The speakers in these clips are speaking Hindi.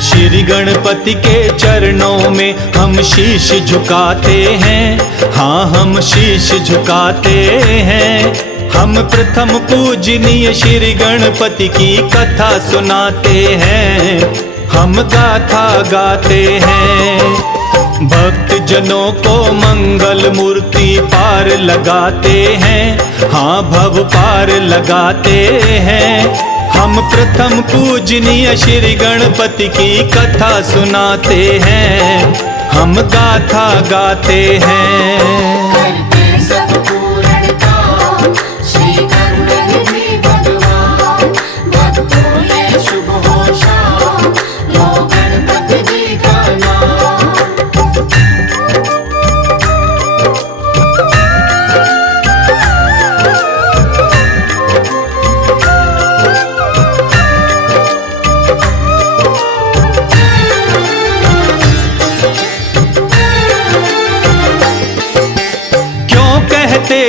श्री गणपति के चरणों में हम शीश झुकाते हैं, हाँ हम शीश झुकाते हैं। हम प्रथम पूजनीय श्री गणपति की कथा सुनाते हैं, हम गाथा गाते हैं। भक्त जनों को मंगल मूर्ति पार लगाते हैं, हाँ भव पार लगाते हैं। हम प्रथम पूजनीय श्री गणपति की कथा सुनाते हैं, हम गाथा गाते हैं। करते सब पूर्ण काम श्री गणपति भगवान, भक्तों ये शुभ हो शाम लो गणपति जी का नाम।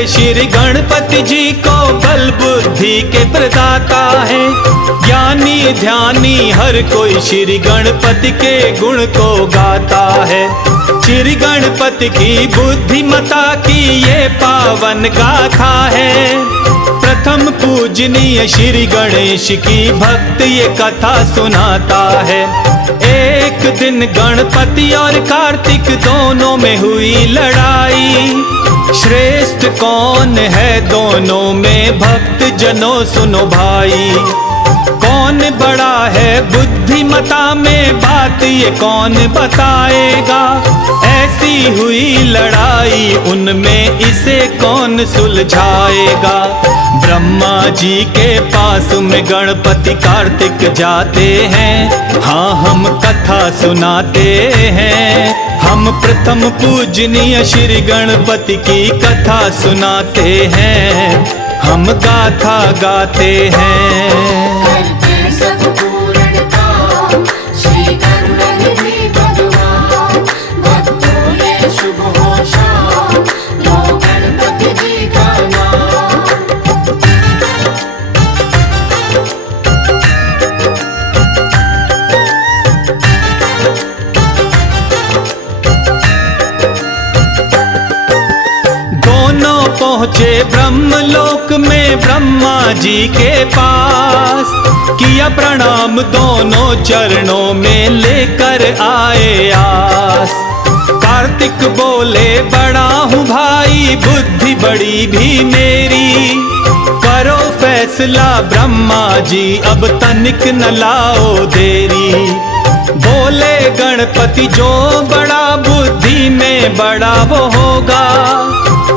श्री गणपति जी को बल बुद्धि के प्रदाता है। ज्ञानी ध्यानी हर कोई श्री गणपति के गुण को गाता है। श्री गणपति की बुद्धिमता की ये पावन गाथा है। प्रथम पूजनीय श्री गणेश की भक्त ये कथा सुनाता है। एक दिन गणपति और कार्तिक दोनों में हुई लड़ाई। श्रेष्ठ कौन है दोनों में भक्त जनों सुनो भाई। कौन बड़ा है बुद्धिमता में बात ये कौन बताएगा। ऐसी हुई लड़ाई उनमें इसे कौन सुलझाएगा। ब्रह्मा जी के पास में गणपति कार्तिक जाते हैं, हाँ हम कथा सुनाते हैं। हम प्रथम पूजनीय श्री गणपति की कथा सुनाते हैं, हम गाथा गाते हैं। करते सब पूर्ण काम श्री गणपति भगवान, भक्तों ये शुभ हो शाम लो गणपति जी का नाम। पहुँचे ब्रह्मलोक में ब्रह्मा जी के पास। किया प्रणाम दोनों चरणों में लेकर आए आस। कार्तिक बोले बड़ा हूँ भाई बुद्धि बड़ी भी मेरी। करो फैसला ब्रह्मा जी अब तनिक न लाओ देरी। बोले गणपति जो बड़ा बुद्धि में बड़ा वो होगा।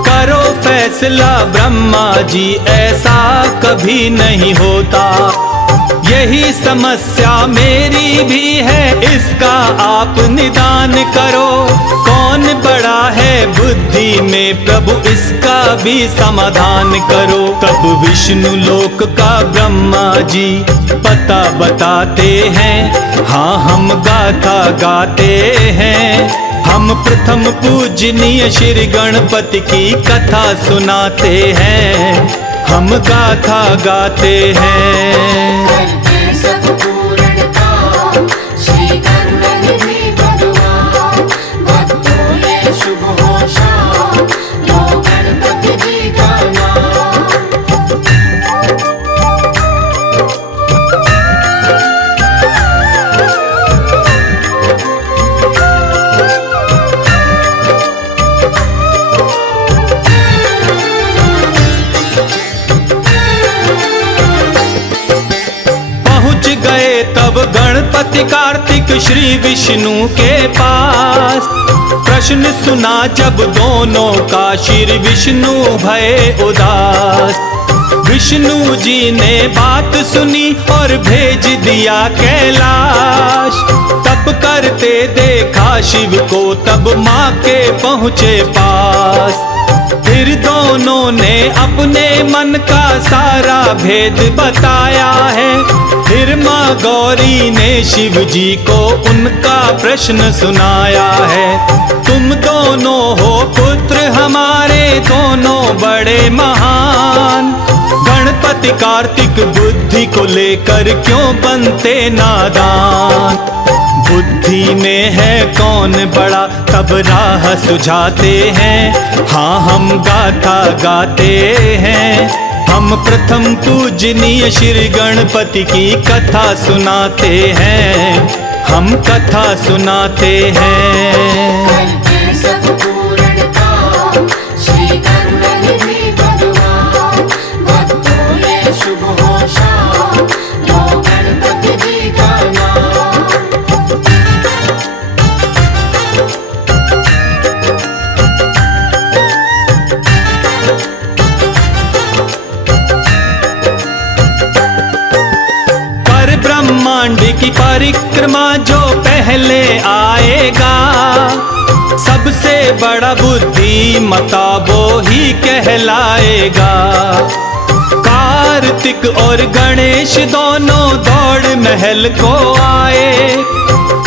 करो फैसला ब्रह्मा जी ऐसा कभी नहीं होता। यही समस्या मेरी भी है इसका आप निदान करो। कौन बड़ा है बुद्धि में प्रभु इसका भी समाधान करो। तब विष्णु लोक का ब्रह्मा जी पता बताते हैं, हाँ हम गाथा गाते हैं। हम प्रथम पूजनीय श्री गणपति की कथा सुनाते हैं, हम गाथा गाते हैं। करते सब पूर्ण काम श्री गणपति भगवान, भक्तों ये शुभ हो शाम लो गणपति जी का नाम। तब गणपति कार्तिक श्री विष्णु के पास। प्रश्न सुना जब दोनों का श्री विष्णु भये उदास। विष्णु जी ने बात सुनी और भेज दिया कैलाश। तप करते देखा शिव को तब माँ के पहुँचे पास। फिर दोनों ने अपने मन का सारा भेद बताया है। फिर माँ गौरी ने शिव जी को उनका प्रश्न सुनाया है। तुम दोनों हो पुत्र हमारे दोनों बड़े महान। गणपति कार्तिक बुद्धि को लेकर क्यों बनते नादान। बुद्धि में है कौन बड़ा तब राह सुझाते हैं। हाँ हम गाथा गाते हैं, हम प्रथम पूजनीय श्री गणपति की कथा सुनाते हैं, हम कथा सुनाते हैं। करते सब पूर्ण काम श्री गणनिधि भगवान। भक्तों ये शुभ हो शाम लो गणपति जी का नाम। कर ब्रह्मांड की परिक्रमा जो पहले आएगा, सबसे बड़ा बुद्धिमता वो ही कहलाएगा। कार्तिक और गणेश दोनों दौड़ महल को आए,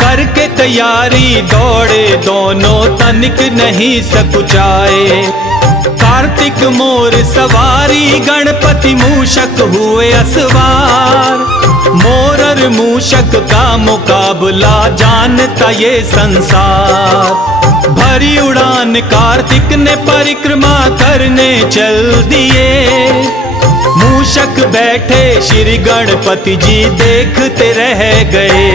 करके तैयारी दौड़े दोनों तनिक नहीं सकुचाए। कार्तिक मोर सवारी गणपति मूषक हुए असवार। मोर और मूषक का मुकाबला जानता ये संसार। भरी उड़ान कार्तिक ने परिक्रमा करने चल दिए। मूषक बैठे श्री गणपति जी देखते रह गए।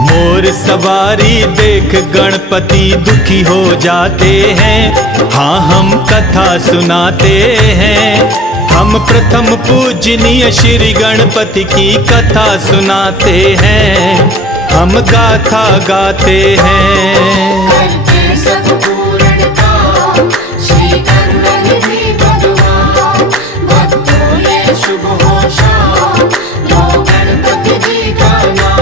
मोर सवारी देख गणपति दुखी हो जाते हैं। हाँ हम कथा सुनाते हैं, हम प्रथम पूजनीय श्री गणपति की कथा सुनाते हैं, हम गाथा गाते हैं। करते सब पूर्ण काम श्री गणनिधि भगवान। भक्तों ये शुभ हो शाम लो गणपति जी का नाम।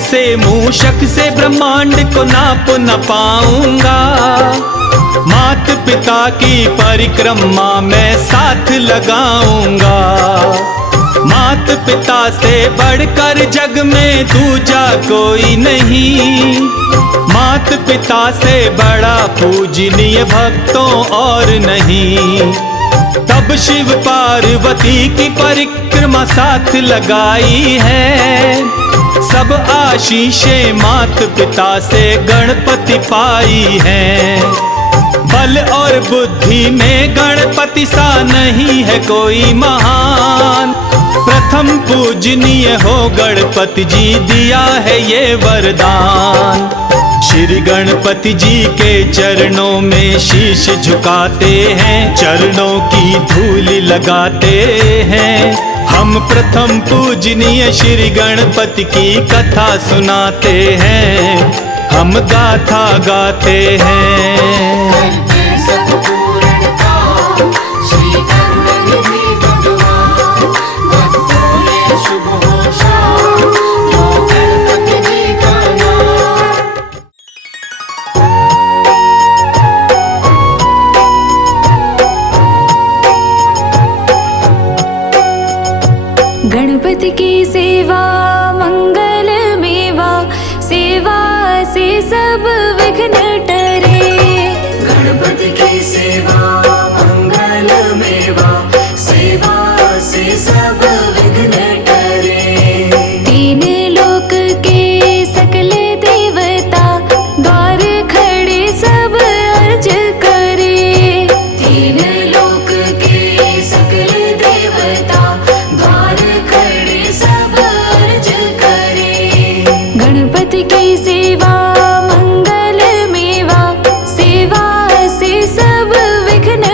से मूषक से ब्रह्मांड को नाप न पाऊंगा। मात पिता की परिक्रमा में साथ लगाऊंगा। मात पिता से बढ़कर जग में दूजा कोई नहीं। मात पिता से बड़ा पूजनीय भक्तों और नहीं। तब शिव पार्वती की परिक्रमा साथ लगाई है। सब आशीषें मात पिता से गणपति पाई हैं। बल और बुद्धि में गणपति सा नहीं है कोई महान। प्रथम पूजनीय हो गणपति जी दिया है ये वरदान। श्री गणपति जी के चरणों में शीश झुकाते हैं, चरणों की धूल लगाते हैं। हम प्रथम पूजनीय श्री गणपति की कथा सुनाते हैं, हम गाथा गाते हैं। करते सब पूर्ण काम श्री गणनिधि भगवान। भक्तों ये शुभ हो शाम लो गणपति जी का नाम। गणपति की सेवा मंगल मेवा, सेवा से सब विघ्न टरे। गणपति की सेवा मंगल मेवा, सेवा से सब विघ्न टरे। तीन लोक के सकल देवता, द्वार खड़े सब अर्ज करे। तीन लोक के सकल देवता, द्वार खड़े सब अर्ज करे। गणपति की सेवा मंगल मेवा, सेवा से सब विघ्न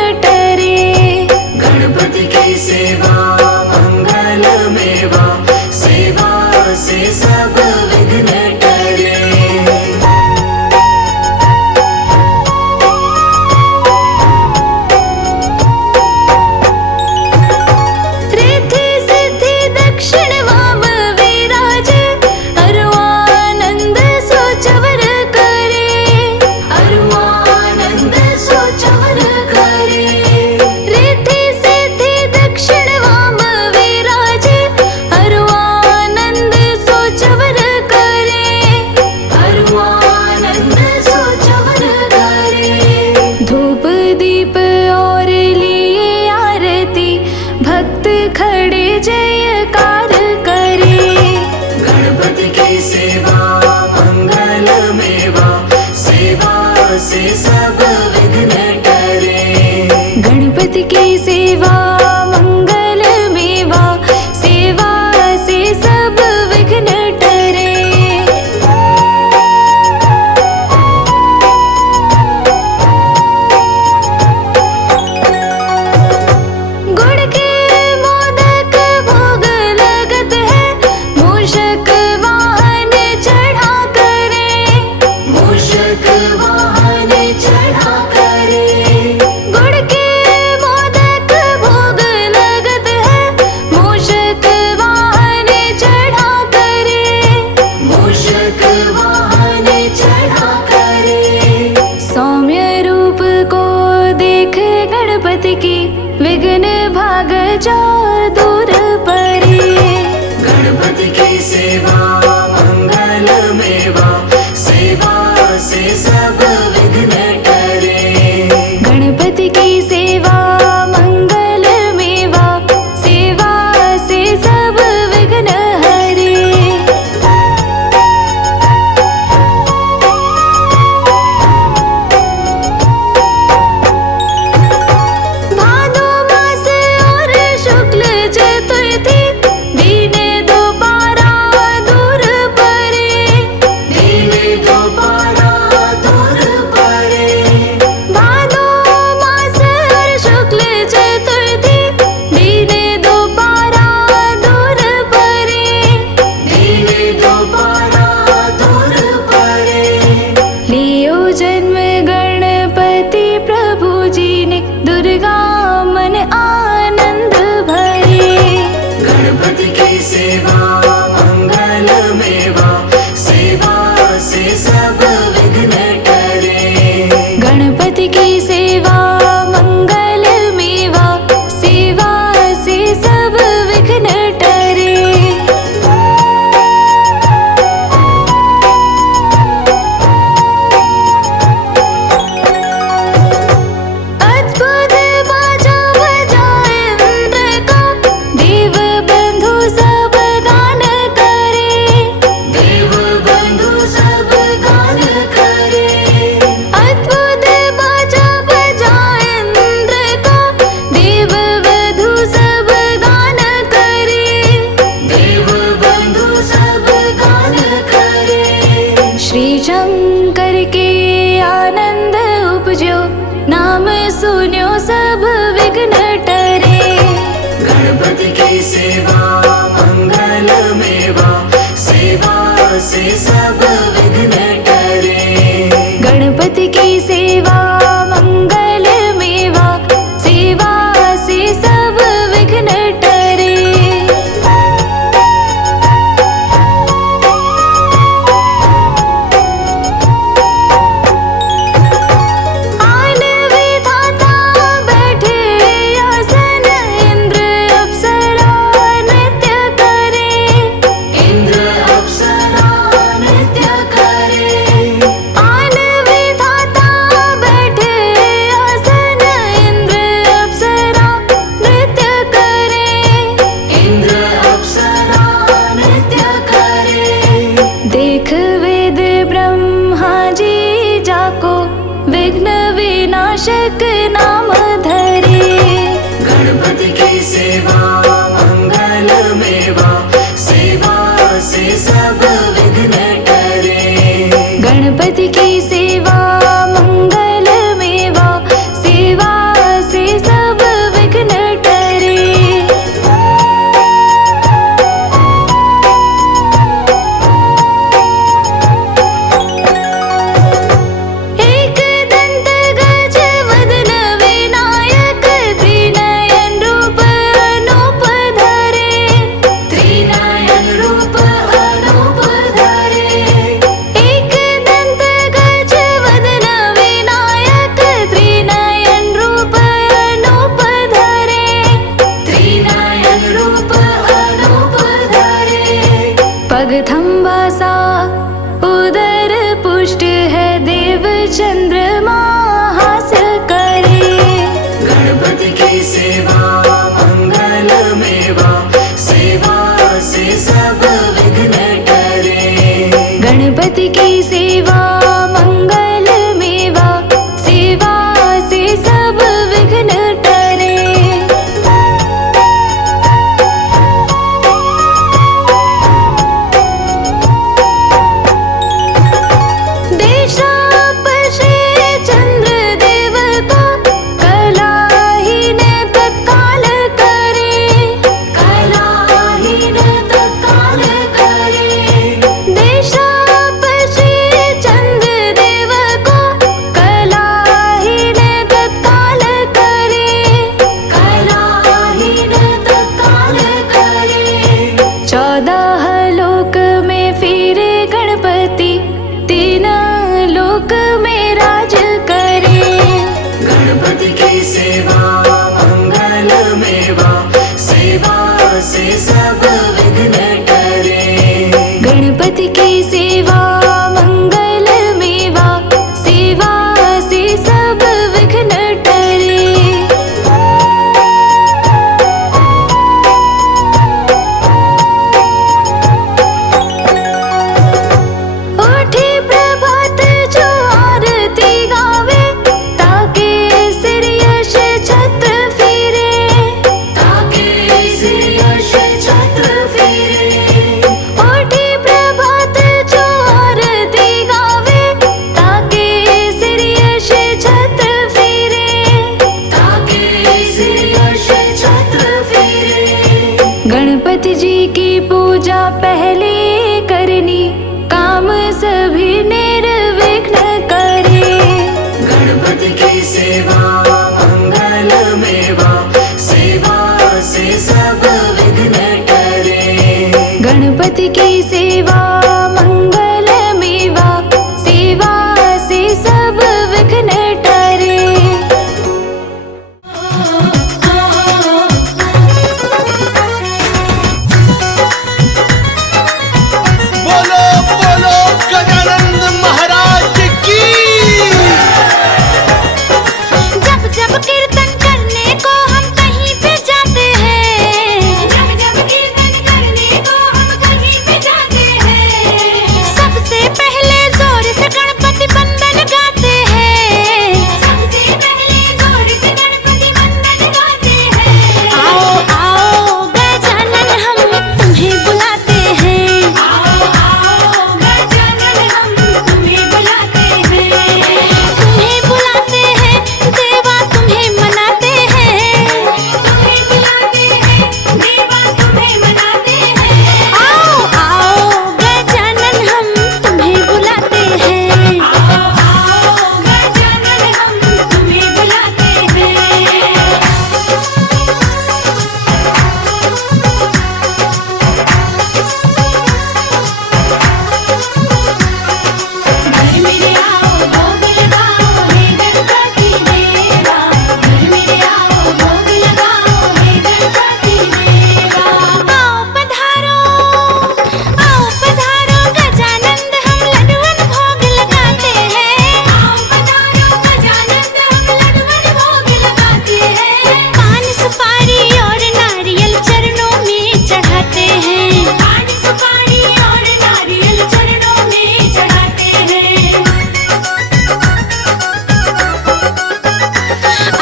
गणपति की विघ्न भाग जाओ दूर परे। गणपति की सेवा मंगल मेवा, सेवा से सब विघ्न टरे। गणपति की सेवा मंगल मेवा, सेवा से सब विघ्न हरे। भादो मास और शुक्ल चतुर्थी, दीने दोबारा दूर परे। दीने दोबारा दूर परे। भादो मास और शुक्ल चतुर्थी, दीने दोबारा दूर परे। दीने दोबारा दूर परे। लियो जन्म गणपति प्रभु जी ने, दुर्गा मन आनंद भरे। गणपति की सेवा मंगल मेवा, सेवा से सब विघ्न टरे। गणपति की सेवा मंगल मेवा, सेवा से सब विघ्न टरे। अद्भुत बाजा बजाए इंद्र का, देव बंधु सब गान करे। देव बंधु सब गान करे। अद्भुत बाजा बजाए इंद्र का, देव बंधु सब गान करे। देव बंधु सब गान करे। श्री शंकर के आनंद उपजो, नाम सुन्यो सब विघ्न टरे। गणपति की सेवा मंगल मेवा, सेवा से सब विघ्न टरे। गणपति की सेवा मंगल मेवा, सेवा से सब विघ्न टरे। आन विधाता बैठे आसन, इंद्र अप्सरा नृत्य करे। इंद्र अप्सरा नृत्य करे। आन विधाता बैठे आसन, इंद्र अप्सरा नृत्य करे। इंद्र अप्सरा नृत्य करे। देख वेद ब्रह्मा जी जाको, विघ्न विनाशक नाम धरे। गणपति की सेवा मंगल मेवा, सेवा से सब विघ्न टरे। गणपति की सेवा मंगल मेवा, सेवा से सब विघ्न टरे। एक दंत गज वदन विनायक, त्रिनयन रूप अनूप धरे। की सेवा मंगल मेवा, सेवा से सब विघ्न टरे। गणपति की सेवा मंगल मेवा, सेवा से सब विघ्न टरे। बोलो बोलो गजानंद महाराज की। जब जब कीर्तन करने को हम कहीं पे जाते हैं, जब जब कीर्तन करने को हम कहीं पे जाते हैं, सबसे पहले जोर से गणपति वंदन गाते हैं, सबसे पहले जोर से गणपति वंदन गाते हैं। आओ आओ गजानन हम तुम्हें बुलाते हैं, आओ आओ गजानन हम तुम्हें बुलाते हैं, तुम्हें बुलाते हैं देवा तुम्हें मनाते हैं, तुम्हें बुलाते हैं देवा तुम्हें मनाते हैं। आओ आओ गजानन हम तुम्हें बुलाते हैं, आओ आओ गजानन हम तुम्हें बुलाते हैं। घर मेरे आओ भोग लगाओ हे गणपति देवा, घर मेरे आओ भोग लगाओ हे गणपति देवा। आओ पधारो गजानंद हम लड्डुअन भोग लगाते हैं, आओ पधारो गजानंद हम लड्डुअन भोग लगाते हैं। पान सुपारी और नारियल चरणों में चढ़ाते हैं, पान सुपारी और नारियल चरणों में चढ़ाते हैं।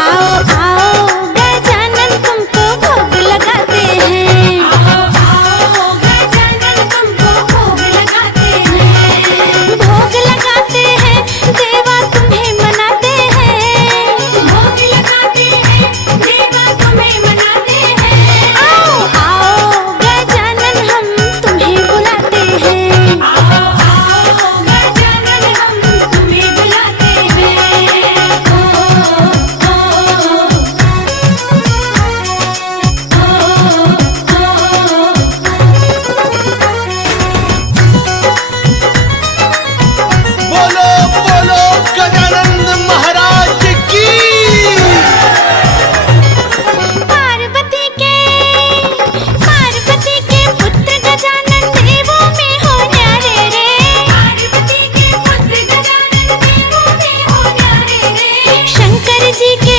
आओ आओ गजानन तुमको भोग लगाते हैं, आओ आओ गजानन तुमको भोग लगाते हैं। भोग लगाते हैं देवा तुम्हें मनाते हैं, भोग लगाते हैं देवा तुम्हें मनाते हैं। आओ आओ गजानन हम तुम्हें बुलाते हैं, आओ आओ गजानन हम तुम्हें बुलाते हैं। बोलो बोलो गजानंद महाराज की। पार्वती के पुत्र गजानन देवों में हो न्यारे रे, पार्वती के पुत्र गजानन देवों में हो न्यारे रे। शंकर जी के